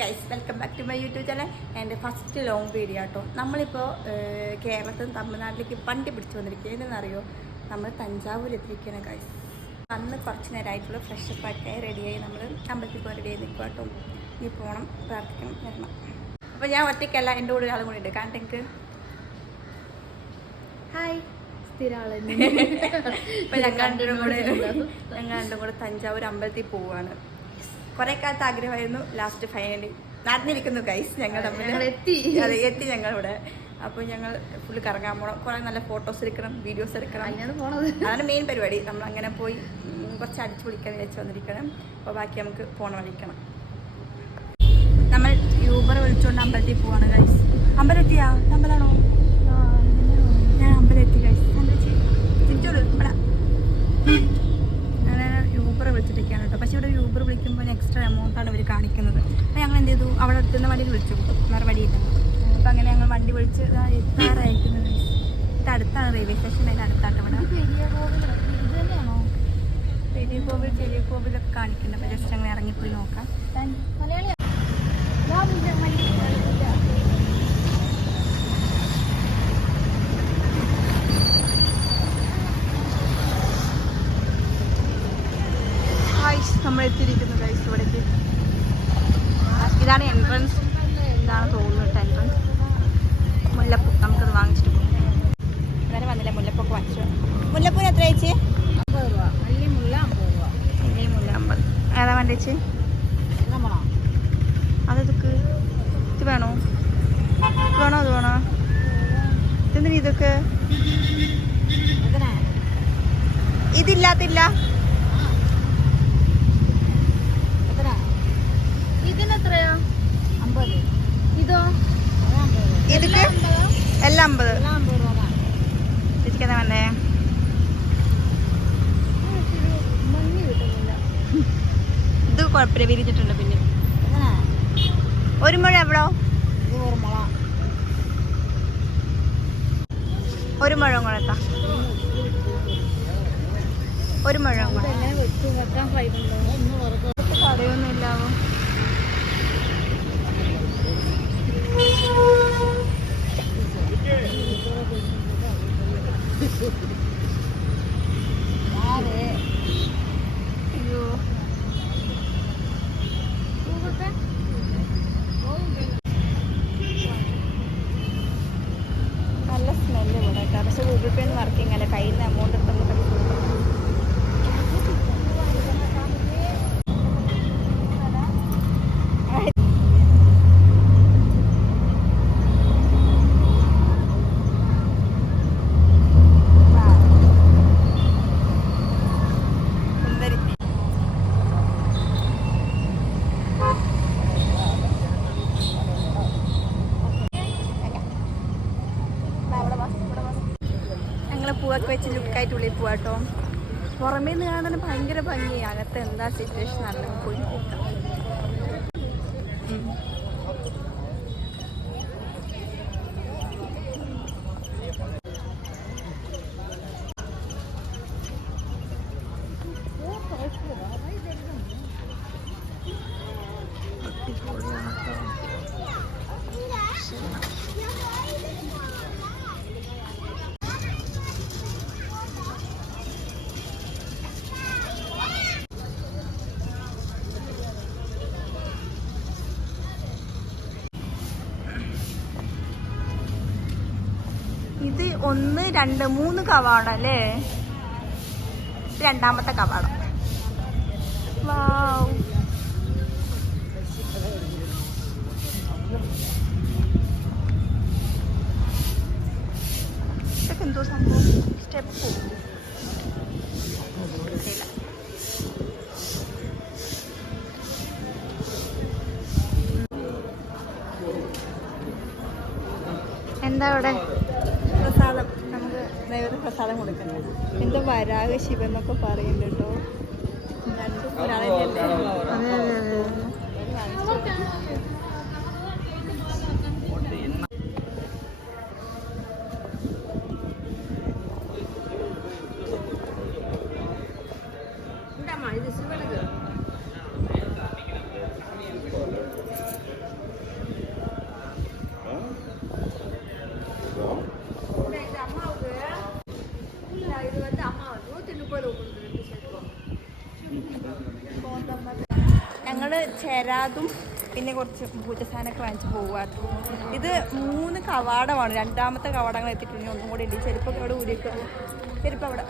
Guys, welcome back to my YouTube channel. എൻ്റെ first long video കേട്ടോ. നമ്മളിപ്പോൾ കേരളത്തിൽ നിന്ന് തമിഴ്നാട്ടിലേക്ക് വണ്ടി പിടിച്ചു വന്നിരിക്കുക. എന്തെന്നറിയോ, നമ്മൾ തഞ്ചാവൂരെത്തിയിരിക്കുകയാണ് ഗൈസ്. അന്ന് കുറച്ച് നേരമായിട്ടുള്ള ഫ്രഷപ്പ് ആക്കി റെഡിയായി നമ്മൾ അമ്പലത്തിൽ പോയി റെഡിയായി നിൽക്കുക കേട്ടോ. ഇനി പോകണം, പ്രാർത്ഥിക്കണം, വരണം. അപ്പോൾ ഞാൻ ഒറ്റയ്ക്കല്ല, എൻ്റെ കൂടെ ഒരാളും കൂടി ഉണ്ട്. കാരണം എനിക്ക് ഹായ് ഇപ്പം ഞങ്ങൾ രണ്ടും കൂടെ തഞ്ചാവൂർ അമ്പലത്തിൽ പോവുകയാണ്. കുറേ കാലത്ത് ആഗ്രഹമായിരുന്നു, ലാസ്റ്റ് ഫൈനലി നടന്നിരിക്കുന്നു ഗൈസ്. ഞങ്ങൾ എത്തി ഞങ്ങളിവിടെ. അപ്പോൾ ഞങ്ങൾ ഫുള്ള് കറങ്ങാൻ പോകണം, കുറേ നല്ല ഫോട്ടോസ് എടുക്കണം, വീഡിയോസ് എടുക്കണം. അതാണ് മെയിൻ പരിപാടി. നമ്മളങ്ങനെ പോയി കുറച്ച് അടിച്ചു പൊളിക്കാൻ വിചാരിച്ച് വന്നിരിക്കണം. അപ്പോൾ ബാക്കി നമുക്ക് പോണ വഴിക്കണം. നമ്മൾ യൂബർ വിളിച്ചുകൊണ്ട് അമ്പലത്തിൽ പോവാണ് ഗൈസ്. അമ്പലം എത്തിയാ? അമ്പലമാണോ? ഞാൻ അമ്പലം എത്തി ഗൈസ്. തിരിച്ചോളൂ ഇവിടെ. ഞാൻ യൂബർ വിളിച്ചിട്ടൊക്കെയാണ് കേട്ടോ. പക്ഷേ ഇവിടെ യൂബർ വിളിക്കുമ്പോൾ എക്സ്ട്രാ എമൗണ്ടാണ് ഇവർ കാണിക്കുന്നത്. അപ്പോൾ ഞങ്ങൾ എന്ത് ചെയ്തു, അവിടെ എത്തുന്ന വണ്ടിയിൽ വിളിച്ചു, വേറെ വഴിയില്ല. അപ്പോൾ അങ്ങനെ ഞങ്ങൾ വണ്ടി വിളിച്ച് എത്താറായിരിക്കുന്നത്. ഇത് അടുത്താണ് റെയിൽവേ സ്റ്റേഷൻ, അതിന് അടുത്താണ് ഇവിടെ. വലിയ കോവിൽ ചെറിയ കോവിലൊക്കെ കാണിക്കുന്നുണ്ട്. അപ്പോൾ ജസ്റ്റ് അങ്ങനെ ഇറങ്ങിപ്പോയി നോക്കാം. നമ്മൾ എത്തിയിരിക്കുന്നു ഗൈസ് ഇവിടേക്ക്. ഇതാണ് എൻട്രൻസ്. ഇതാണ് തോന്നുന്നത് എൻട്രൻസ്. മുല്ലപ്പൂ നമുക്കത് വാങ്ങിച്ചിട്ട് പോകും. അങ്ങനെ വന്നില്ല, മുല്ലപ്പൊക്കെ വാങ്ങിച്ചു. മുല്ലപ്പൂന് എത്ര ചേച്ചി? 50 രൂപ. വലിയ മുല്ല 50 രൂപ. വലിയ മുല്ല 50. ഏതാ വേണ്ട ചേച്ചി? അതെടുക്ക്. ഇത് വേണോ? ഇത് വേണോ? അത് വേണോ? ഇതെന്തിനാ ഇതൊക്കെ? ഇതില്ലാത്തില്ല. ഇതിനെത്രയാ? 50. ഇതോ? ഇതിക്ക് എല്ലാം 50. ചേച്ചിക്കെന്താ വേണ്ടേ? ഇത് കുഴപ്പമില്ല, വിരിച്ചിട്ടുണ്ട്. പിന്നെ ഒരു മുഴ എവിടോ? ഒരു മുഴം കൂടെ ഒരു മുഴം കൂടെ. കടയൊന്നും ഇല്ലാവോ? അയ്യോ, നല്ല സ്മെല്ല് ഇവിടെ കേട്ടോ. പക്ഷെ ഗൂഗിൾ പേ ഒന്നും വർക്കിംഗ് അല്ല. കയ്യിൽ നിന്ന് എമൗണ്ട് എടുത്തൊന്നും പൂവൊക്കെ വെച്ച് ലുക്കായിട്ട് ഉള്ളിൽ പോവാട്ടോ. പുറമേ നിന്ന് കാണാൻ ഭയങ്കര ഭംഗിയായി. അകത്ത് എന്താ സിറ്റുവേഷൻ അറിയാൻ പോയി നോക്കാം. ഇത് 1, 2, 3 കവാടല്ലേ? രണ്ടാമത്തെ കവാടം. വാവ്, ഇതൊക്കെ എന്തോ സംഭവം? സ്റ്റെപ്പ് എന്താ ഇവിടെ? പ്രസാദം. നമുക്ക് ദൈവത്തിന് പ്രസാദം കൊടുക്കണം. എന്താ വരാഹ ശിവൻ എന്നൊക്കെ പറയുന്നുണ്ട് കേട്ടോ. രണ്ടും ഒരാളെ. ഇത് ശിവനക്ക് ഞങ്ങൾ ചേരാതും പിന്നെ കുറച്ച് പൂജസാധനമൊക്കെ വാങ്ങിച്ച് പോവാറ്. ഇത് 3 കവാടമാണ്. 2ാമത്തെ കവാടങ്ങൾ എത്തിയിട്ടുണ്ട്. ഒന്നും കൂടി ഉണ്ട്. ചെരുപ്പൊക്കെ അവിടെ ഊരിയിട്ട് ചെരുപ്പ് അവിടെ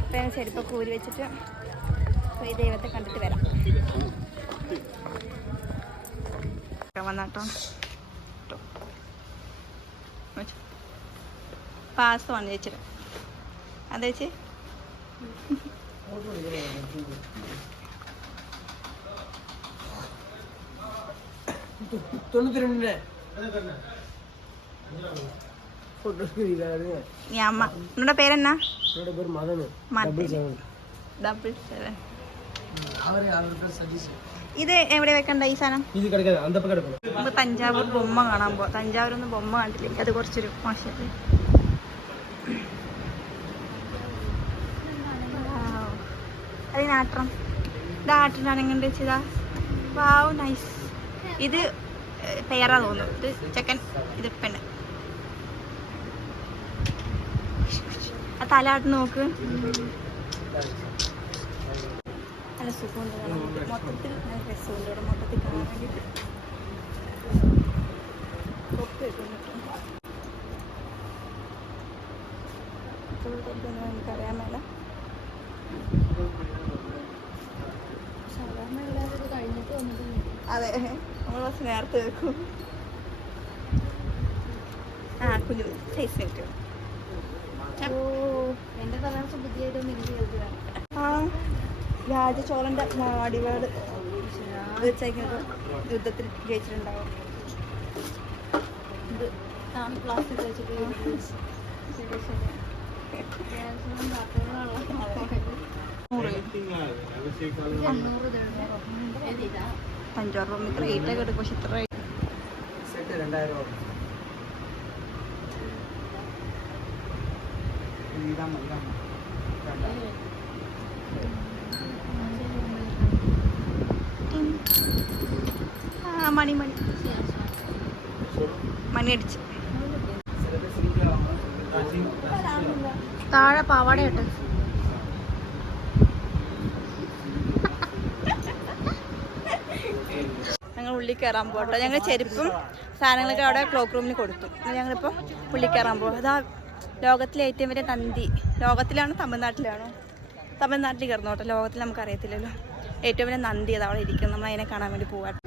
അപ്പം ഞാൻ ചെരുപ്പൊക്കെ ഊരി വെച്ചിട്ട് ഈ ദൈവത്തെ കണ്ടിട്ട് വരാം. വന്നാട്ടോ പാസമാണ് ചേച്ചിട്ട്. അതെ ചേച്ചി നിങ്ങളുടെ പേരെന്നാ? ഇത് എവിടെ വെക്കണ്ട ഈ സാധനം? നമുക്ക് തഞ്ചാവൂർ ബൊമ്മ കാണാൻ പോവാം. തഞ്ചാവൂരൊന്നും ബൊമ്മ കണ്ടില്ല. അത് കുറച്ചൊരു മോശം. അതിനാട്ടം ഇതാട്ടിനാണ് എങ്ങനെ വെച്ചതാ. Wow nice. ഇത് പെയറാ തോന്നുന്നു. ഇത് ചെക്കൻ, ഇത് പെണ്ണ്. ആ തലാട്ട് നോക്ക്. നല്ല സുഖമുണ്ട് കാണാൻ. മൊത്തത്തിൽ നല്ല രസമുണ്ട് ഇവിടെ. മൊത്തത്തിൽ കാണാൻ വേണ്ടിയിട്ട് തൊട്ട് വെക്കുന്നുണ്ട്. എനിക്കറിയാൻ മേല. സാധാരണ എല്ലാവരും ഇത് കഴിഞ്ഞിട്ട് വന്നിട്ട് അതെ നമ്മൾ കുറച്ച് നേരത്തെ വെക്കും. കുഞ്ഞു സൈസ് കിട്ടും. എൻ്റെ തലമുറ ബുദ്ധിയായിട്ടൊന്നും എനിക്ക് കേൾക്കുകയാണ്. രാജചോളന്റെ നാടിവേട് വെച്ചേക്കുന്നത് യുദ്ധത്തിൽ ജയിച്ചിട്ടുണ്ടാവും. ഇത് പ്ലാസ്റ്റിക് വെച്ചിട്ട് തഞ്ചാവൂർ ബൊമ്മ ഇത്ര റേറ്റൊക്കെ എടുക്കും. പക്ഷെ ഇത്ര മണി അടിച്ച് താഴെ പാവാട ഇട്ട് ഞങ്ങൾ ഉള്ളിൽ കയറാൻ പോകട്ടോ. ഞങ്ങൾ ചെരുപ്പും സാധനങ്ങളൊക്കെ അവിടെ ക്ലോക്ക് റൂമിൽ കൊടുത്തു. ഞങ്ങളിപ്പോൾ ഉള്ളിൽ കയറാൻ പോകും. അതാ ലോകത്തിലെ ഏറ്റവും വലിയ നന്ദി. ലോകത്തിലാണോ തമിഴ്നാട്ടിലാണോ? തമിഴ്നാട്ടിൽ കയറുന്നോട്ടെ. ലോകത്തിൽ നമുക്കറിയത്തില്ലല്ലോ. ഏറ്റവും വലിയ നന്ദി അത് അവിടെ ഇരിക്കും. നമ്മൾ അതിനെ കാണാൻ വേണ്ടി പോവാട്ടെ.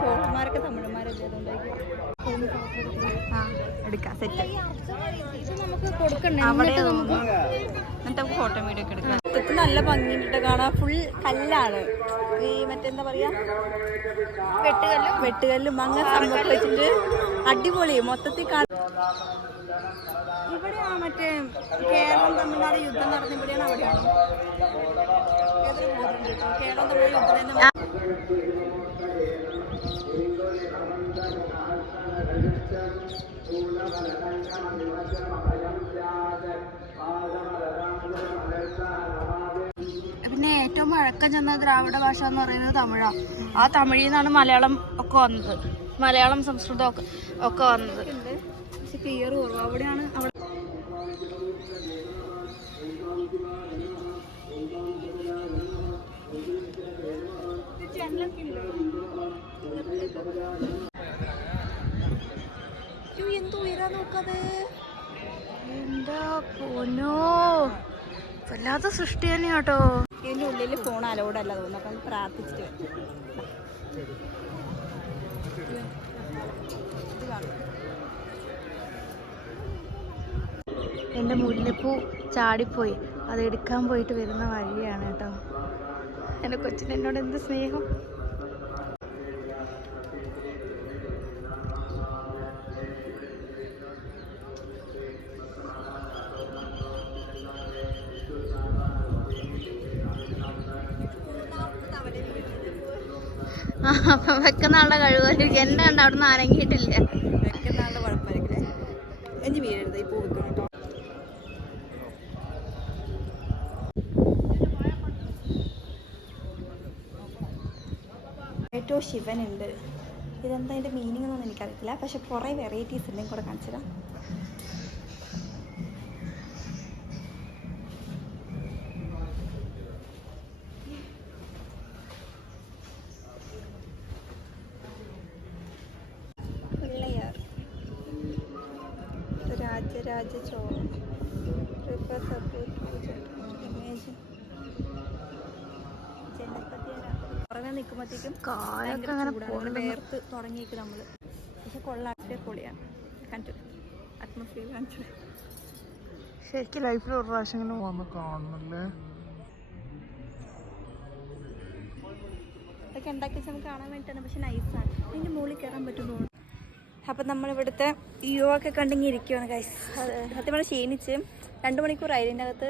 ചോളന്മാരൊക്കെ തമിഴന്മാരല്ലേ എടുക്കാം. സെറ്റ് അവിടെ എന്നിട്ട് ഫോട്ടോ വീഡിയോ ഒക്കെ എടുക്കാം. ഇതൊക്കെ നല്ല ഭംഗിയിട്ട് കാണാൻ. ഫുൾ കല്ലാണ്. ഈ മറ്റെന്താ പറയാ വെട്ടുകല്ലും അങ്ങനെ സംഭവം വെച്ചിട്ട് അടിപൊളി മൊത്തത്തിൽ കാണാൻ. ഇവിടെയാ മറ്റേ കേരളം തമിഴ്നാട് യുദ്ധം നടന്ന ഇവിടെയാണ്. അവിടെയാണോ കേരളം തമിഴ്നാട് യുദ്ധം? പിന്നെ ഏറ്റവും പഴക്കം ചെന്ന ദ്രാവിഡ ഭാഷ എന്ന് പറയുന്നത് തമിഴാണ്. ആ തമിഴിൽ നിന്നാണ് മലയാളം ഒക്കെ വന്നത്. മലയാളം സംസ്കൃതം ഒക്കെ വന്നത്. പക്ഷെ ക്ലിയർ കുറവ് അവിടെയാണ്. അവിടെ എന്തോ ഉയരാ നോക്കാതെ. എന്താ പോനോ, വല്ലാത്ത സൃഷ്ടി തന്നെയാട്ടോ. ഇതിൻ്റെ ഉള്ളിൽ ഫോൺ അലോഡല്ല തോന്നുന്നു. അപ്പം പ്രാർത്ഥിച്ചിട്ട് എൻ്റെ മുല്ലപ്പൂ ചാടിപ്പോയി. അത് എടുക്കാൻ പോയിട്ട് വരുന്ന വഴിയാണ് കേട്ടോ. എൻ്റെ കൊച്ചിന് എന്നോട് എന്ത് സ്നേഹം. അപ്പം വെക്കുന്ന ആളുടെ കഴിവായിരിക്കും. എന്നെ കണ്ട അവിടെ നിന്ന് അനങ്ങിയിട്ടില്ല. വെക്കുന്ന ആളുടെ കുഴപ്പമായിരിക്കില്ലേ. എഞ്ചി വീഴരുത്. ഈ പൂ വെക്കണം കേട്ടോ. ഏറ്റവും ശിവനുണ്ട്. ഇതെന്താ അതിൻ്റെ മീനിങ് ഒന്നും എനിക്കറിയത്തില്ല. പക്ഷെ കുറേ വെറൈറ്റീസ് ഉണ്ടെങ്കിൽ കൂടെ കാണിച്ചിടാം. പിള്ളയാർ രാജരാജ ചോള ഇമേജ് പുറമെ നിൽക്കുമ്പോഴത്തേക്കും വേർത്ത് തുടങ്ങിയേക്ക് നമ്മൾ. പക്ഷെ കൊള്ളാട്ടിലെ പൊളിയാണ്. കണ്ടു അറ്റ്മോസ്ഫിയർ കാണിച്ചു. ശരിക്കും ലൈഫിൽ ഒരു പ്രാവശ്യം വന്ന് കാണണല്ലേ. ഇതൊക്കെ ഉണ്ടാക്കി വെച്ച് നമുക്ക് കാണാൻ വേണ്ടിയിട്ടാണ്. പക്ഷെ നൈസാണ്. അതിൻ്റെ മുകളിൽ കയറാൻ പറ്റുന്നു. അപ്പം നമ്മളിവിടുത്തെ വ്യൂ ഒക്കെ കണ്ടിങ്ങനെ ഇരിക്കുകയാണ് ഗൈസ്. സത്യം പറഞ്ഞാൽ ക്ഷീണിച്ച് 2 മണിക്കൂറായി. ഇതിൻ്റെ അകത്ത്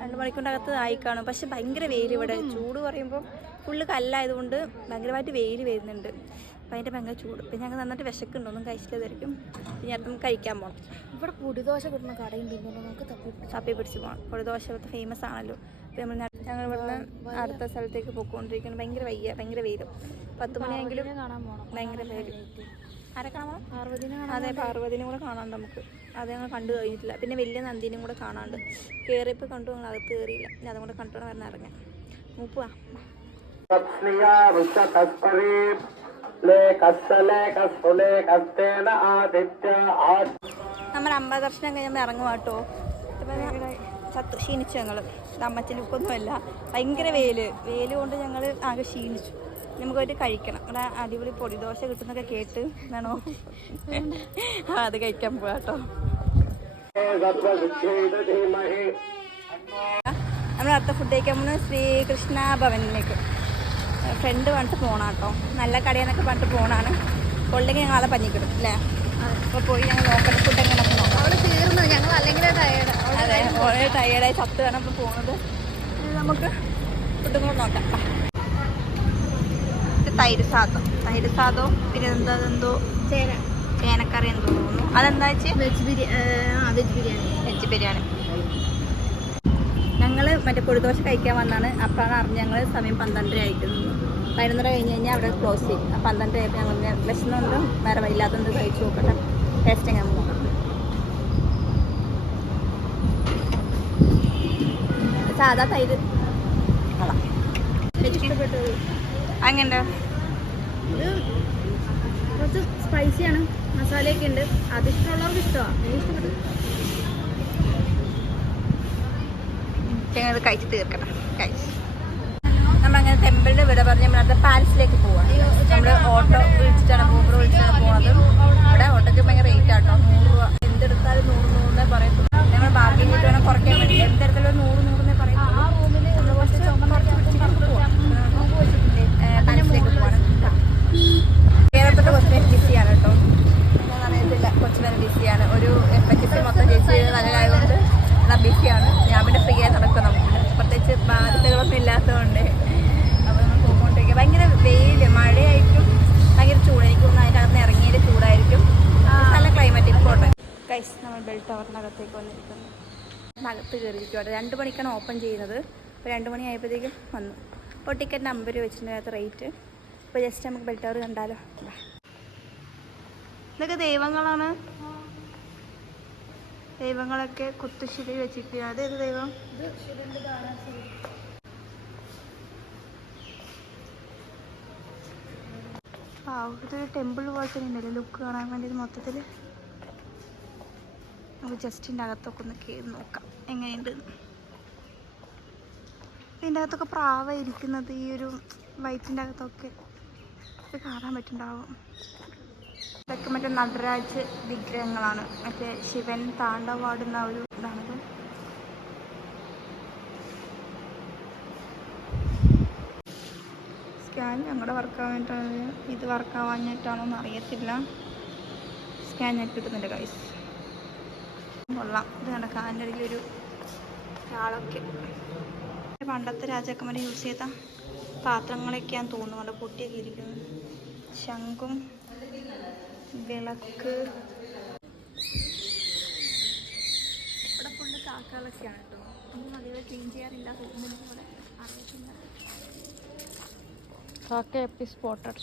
2 മണിക്കൂറിൻ്റെ അകത്ത് ആയി കാണും. പക്ഷെ ഭയങ്കര വെയിൽ ഇവിടെ. ചൂട് പറയുമ്പോൾ ഫുള്ള് കല്ലായതുകൊണ്ട് ഭയങ്കരമായിട്ട് വെയിൽ വരുന്നുണ്ട്. അപ്പം അതിൻ്റെ ഭയങ്കര ചൂട്. പിന്നെ ഞങ്ങൾ നന്നായിട്ട് വിശക്കുണ്ട്. ഒന്നും കഴിച്ചിട്ടതായിരിക്കും. പിന്നെ അടുത്ത് നമുക്ക് കഴിക്കാൻ പോകണം. ഇവിടെ പൊടിദോശ കിട്ടുന്ന കടയും നമുക്ക് തപ്പി പിടിച്ച് പോകണം. പൊടിദോശ ഇവിടുത്തെ ഫേമസ് ആണല്ലോ. അപ്പോൾ ഞങ്ങൾ ഇവിടുന്ന് അടുത്ത സ്ഥലത്തേക്ക് പോയിക്കൊണ്ടിരിക്കുന്നത്. ഭയങ്കര വെയിലും. 10 മണിയെങ്കിലും കാണാൻ പോകണം. ഭയങ്കര വെയിൽ. ആരെ കാണാൻ? അതെ, പാർവതിനും കൂടെ കാണാണ്ട് നമുക്ക്. അത് ഞങ്ങൾ കണ്ടു കഴിഞ്ഞിട്ടില്ല. പിന്നെ വലിയ നന്ദിനും കൂടെ കാണാണ്ട്. കയറിയപ്പോൾ കണ്ടു, ഞങ്ങൾ അകത്ത് കയറിയില്ല. ഞാൻ അതും കൂടെ കണ്ടോണം വരുന്ന ഇറങ്ങാം. മൂപ്പുവാ. നമ്മുടെ അമ്പദർശനം കഴിഞ്ഞാൽ ഇറങ്ങും കേട്ടോ. ക്ഷീണിച്ചു ഞങ്ങൾ. അമ്മച്ചിൽ ഉപ്പൊന്നുമല്ല. ഭയങ്കര വെയിൽ കൊണ്ട് ഞങ്ങൾ ആകെ ക്ഷീണിച്ചു. നമുക്കൊരു കഴിക്കണം. അവിടെ അടിപൊളി പൊടിദോശ കിട്ടുന്നൊക്കെ കേട്ട് വേണോ അത് കഴിക്കാൻ പോവാ കേട്ടോ. നമ്മൾ അടുത്ത ഫുഡ് കഴിക്കാൻ പോകുന്നത് ശ്രീകൃഷ്ണ ഭവനിലേക്ക്. ഫ്രണ്ട് പറഞ്ഞിട്ട് പോകണം കേട്ടോ. നല്ല കടയെന്നൊക്കെ പറഞ്ഞിട്ട് പോകണമാണ്. ഉണ്ടെങ്കിൽ ഞങ്ങൾ ആളെ പഞ്ഞിക്കിടും അല്ലേ. അപ്പോൾ പോയി ഞങ്ങൾ നോക്കട്ടെ ഫുഡ് എങ്ങനെ നോക്കാം. അവിടെ തീർന്നു ഞങ്ങൾ അല്ലെങ്കിൽ ടയേർഡ്. അതെ, ഓരോ ടയേർഡായി ചത്ത് വേണം ഇപ്പോൾ പോകുന്നത്. നമുക്ക് ഫുഡും കൂടെ നോക്കാം. തൈര് സാദവും പിന്നെ എന്തോ ചേനക്കറി എന്തോ തോന്നുന്നു. അതെന്താ വെച്ചാൽ വെജ് ബിരിയാണി. ഞങ്ങൾ മറ്റേ പൊടിദോശ കഴിക്കാൻ വന്നാണ്. അപ്പോഴാണ് അറിഞ്ഞ് ഞങ്ങൾ സമയം 12:30 ആയിരിക്കുന്നു. 11:30 കഴിഞ്ഞ് കഴിഞ്ഞാൽ അവിടെ ക്ലോസ് ചെയ്യും. 12:30 ആയപ്പോൾ ഞങ്ങൾ വിശന്നുകൊണ്ട് വേറെ ഇല്ലാത്തത് കഴിച്ചു നോക്കട്ടെ. ടേസ്റ്റ് എങ്ങനെ നോക്കാം. സാധാ തൈര് അങ്ങനെ കുറച്ച് സ്പൈസിയാണ്. മസാലയൊക്കെ ഉണ്ട്. അതിഷ്ടമുള്ളവർക്ക് ഇഷ്ടമാണ്. ഞങ്ങൾ കഴിച്ച് തീർക്കണം. നമ്മളങ്ങനെ ടെമ്പിളിൻ്റെ വിട പറഞ്ഞ് നമ്മളടുത്ത പാലസിലേക്ക് പോവാം. നമ്മൾ ഓട്ടോ വിളിച്ചിട്ടാണ് ഊബർ വിളിച്ചിട്ടാണ് പോകുന്നത്. ഇവിടെ ഓട്ടോയ്ക്ക് ഭയങ്കര റേറ്റ് ആട്ടോ. 100 രൂപ. എന്തെടുത്താലും 100 പറയത്തുള്ളൂ. ഞങ്ങൾ ബാർഗെയിൻ ചെയ്തിട്ട് വേണം കുറയ്ക്കാൻ വേണ്ടി. എന്തെടുത്താലും 100 പറയത്തുള്ളൂ. നമ്മൾ കുറച്ച് പിടിച്ചിട്ട് പോവാം. പാലസിലേക്ക് പോവാണ്. കേരളത്തിൻ്റെ കുറച്ച് പേര് ബിസിയാണ് കേട്ടോ. ഞാൻ അറിയത്തില്ല, കുറച്ച് പേര് ബിസിയാണ്. ഒരു FHS മൊത്തം ചേച്ചി നല്ലതായതുകൊണ്ട് എന്നാൽ ബിസിയാണ്. ഞാൻ പിന്നെ ഫ്രീ ആയി നടക്കും. നമുക്ക് പ്രത്യേകിച്ച് ബാധ്യതകളൊന്നും ഇല്ലാത്തതുകൊണ്ട്. അപ്പോൾ നമ്മൾ പോയിക്കൊണ്ടിരിക്കുക. ഭയങ്കര വെയിൽ, മഴയായിരിക്കും. ഭയങ്കര ചൂട്. എനിക്ക് തോന്നുന്നു അതിൻ്റെ അകത്ത് ഇറങ്ങിയത് ചൂടായിരിക്കും. നല്ല ക്ലൈമറ്റ് ഇപ്പോട്ടെ. ഗൈസ്, നമ്മൾ ബെൽ ടവറിനകത്തേക്ക് വന്നിരിക്കുന്നു. അകത്ത് കയറിയിരിക്കുവാണ്. 2 മണിക്കാണ് ഓപ്പൺ ചെയ്യുന്നത്. അപ്പോൾ 2 മണി ആയപ്പോഴത്തേക്കും വന്നു. അപ്പോൾ ടിക്കറ്റ് നമ്പർ വെച്ചിട്ടുണ്ട് അതിനകത്ത് റേറ്റ്. അപ്പോൾ ജസ്റ്റ് നമുക്ക് ബെൽ ടവർ കണ്ടാലോ. ഇതൊക്കെ ദൈവങ്ങളാണ്. ദൈവങ്ങളൊക്കെ കുത്തുശിലയിൽ വെച്ചിരിക്കുകയാണ്. അതേത് ദൈവം? ഇതൊരു ടെമ്പിൾ പോലെ തന്നെ ഉണ്ടല്ലോ ലുക്ക് കാണാൻ വേണ്ടി. മൊത്തത്തിൽ നമുക്ക് ജസ്റ്റിൻ്റെ അകത്തൊക്കെ ഒന്ന് കയറി നോക്കാം എങ്ങനെയുണ്ട്. ഇതിൻ്റെ അകത്തൊക്കെ പ്രാവ ഇരിക്കുന്നത് ഈ ഒരു വൈറ്റിൻ്റെ അകത്തൊക്കെ ഇത് കാണാൻ പറ്റുന്നുണ്ടാവും. ഇതൊക്കെ മറ്റേ നടരാജ് വിഗ്രഹങ്ങളാണ്. മറ്റേ ശിവൻ താണ്ഡവാടുന്ന ഒരു ഇതാണത്. സ്കാൻ ഞങ്ങളുടെ വർക്കാവാനായിട്ടാണ്. ഇത് വർക്കാവാഞ്ഞിട്ടാണോ എന്ന് അറിയത്തില്ല. സ്കാൻ ഞാൻ കിട്ടുന്നുണ്ട് ഗൈസ്. കൊള്ളാം. ഇത് കണ്ട കാലിൻ്റെ ഇടയിലൊരു ആളൊക്കെ പണ്ടത്തെ രാജാക്കന്മാരെ യൂസ് ചെയ്ത പാത്രങ്ങളൊക്കെയാന്ന് തോന്നുന്നുണ്ട്. പൊട്ടിയൊക്കെ ഇരിക്കുന്നത്. ശംഖും വിളക്ക്. ഇവിടെ കൊണ്ട് കാക്കകളൊക്കെയാണ് കേട്ടോ. ഒന്നും അതേപോലെ ക്ലീൻ ചെയ്യാറില്ല. തോന്നുന്നു ഇവിടെ അറിയത്തില്ല. കാക്ക എപ്പി സ്പോട്ടഡ്.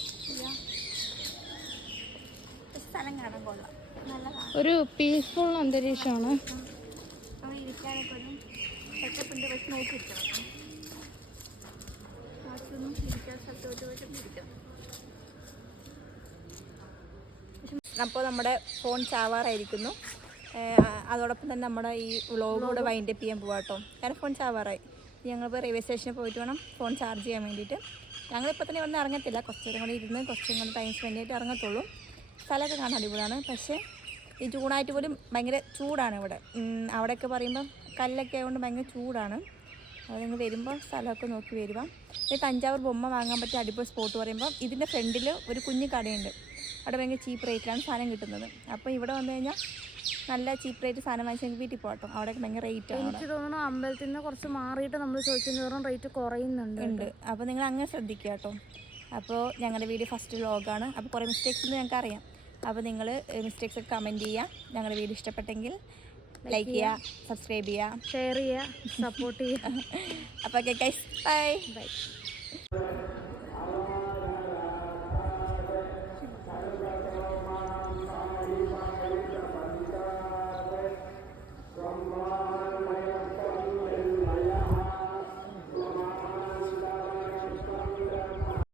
സ്ഥലം കാണാൻ കൊള്ളാം, നല്ലതാണ്. ഒരു പീസ്ഫുൾ അന്തരീക്ഷമാണ്. നമ്മൾ ഇരിക്കാനൊക്കെ ഒരു സെറ്റപ്പ് ഉണ്ട്, പക്ഷെ നോക്കിയിരിക്കണം. ബാക്കിയൊന്നും ഇരിക്കാൻ സ്ഥലത്തോട്ട് ഇരിക്കണം. അപ്പോൾ നമ്മുടെ ഫോൺ ചാവാറായിരിക്കുന്നു. അതോടൊപ്പം തന്നെ നമ്മുടെ ഈ വ്ളോഗ് കൂടെ വൈൻഡപ്പ് ചെയ്യാൻ പോകാം കേട്ടോ. കാരണം ഫോൺ ചാവാറായി. ഞങ്ങളിപ്പോൾ റെയിൽവേ സ്റ്റേഷനിൽ പോയിട്ട് വേണം ഫോൺ ചാർജ് ചെയ്യാൻ വേണ്ടിയിട്ട്. ഞങ്ങളിപ്പോൾ തന്നെ ഇവിടെ നിന്ന് ഇറങ്ങത്തില്ല, കുറച്ചും കൂടെ ഇരുന്ന് കുറച്ചും കൂടെ ടൈം സ്പെൻഡ് ചെയ്തിട്ട് ഇറങ്ങത്തുള്ളൂ. സ്ഥലമൊക്കെ കാണാൻ അടിപൊളിയാണ്. പക്ഷേ ഈ ജൂണായിട്ട് പോലും ഭയങ്കര ചൂടാണ് ഇവിടെ. അവിടെയൊക്കെ പറയുമ്പം കല്ലൊക്കെ ആയതുകൊണ്ട് ഭയങ്കര ചൂടാണ്. അത് നിങ്ങൾ വരുമ്പോൾ സ്ഥലമൊക്കെ നോക്കി വരുക. ഈ തഞ്ചാവൂർ ബൊമ്മ വാങ്ങാൻ പറ്റിയ അടിപൊളി സ്പോട്ട് പറയുമ്പോൾ ഇതിൻ്റെ ഫ്രണ്ടിൽ ഒരു കുഞ്ഞു കടയുണ്ട്. അവിടെ ഭയങ്കര ചീപ്പ് റേറ്റിലാണ് സാധനം കിട്ടുന്നത്. അപ്പോൾ ഇവിടെ വന്നു കഴിഞ്ഞാൽ നല്ല ചീപ്പ് റേറ്റ് സാധനം വാങ്ങിച്ചാൽ വീട്ടിൽ പോകട്ടോ. അവിടെയൊക്കെ ഭയങ്കര റേറ്റ് ആണ്. എനിക്ക് തോന്നുന്നു അമ്പലത്തിൽ നിന്ന് കുറച്ച് മാറിയിട്ട് നമ്മൾ ചോദിക്കുന്നതോറും റേറ്റ് കുറയുന്നുണ്ട്. അപ്പോൾ നിങ്ങൾ അങ്ങനെ ശ്രദ്ധിക്കുക കേട്ടോ. അപ്പോൾ ഞങ്ങളുടെ വീഡിയോ ഫസ്റ്റ് വ്ളോഗാണ്. അപ്പോൾ കുറേ മിസ്റ്റേക്സ് ഉണ്ട് ഞങ്ങൾക്ക് അറിയാം. അപ്പോൾ നിങ്ങൾ മിസ്റ്റേക്സ് ഒക്കെ കമൻറ്റ് ചെയ്യുക. ഞങ്ങളുടെ വീഡിയോ ഇഷ്ടപ്പെട്ടെങ്കിൽ ലൈക്ക് ചെയ്യുക, സബ്സ്ക്രൈബ് ചെയ്യുക, ഷെയർ ചെയ്യുക, സപ്പോർട്ട് ചെയ്യുക. അപ്പോൾ ഓക്കെ ഗൈസ്, ബൈ.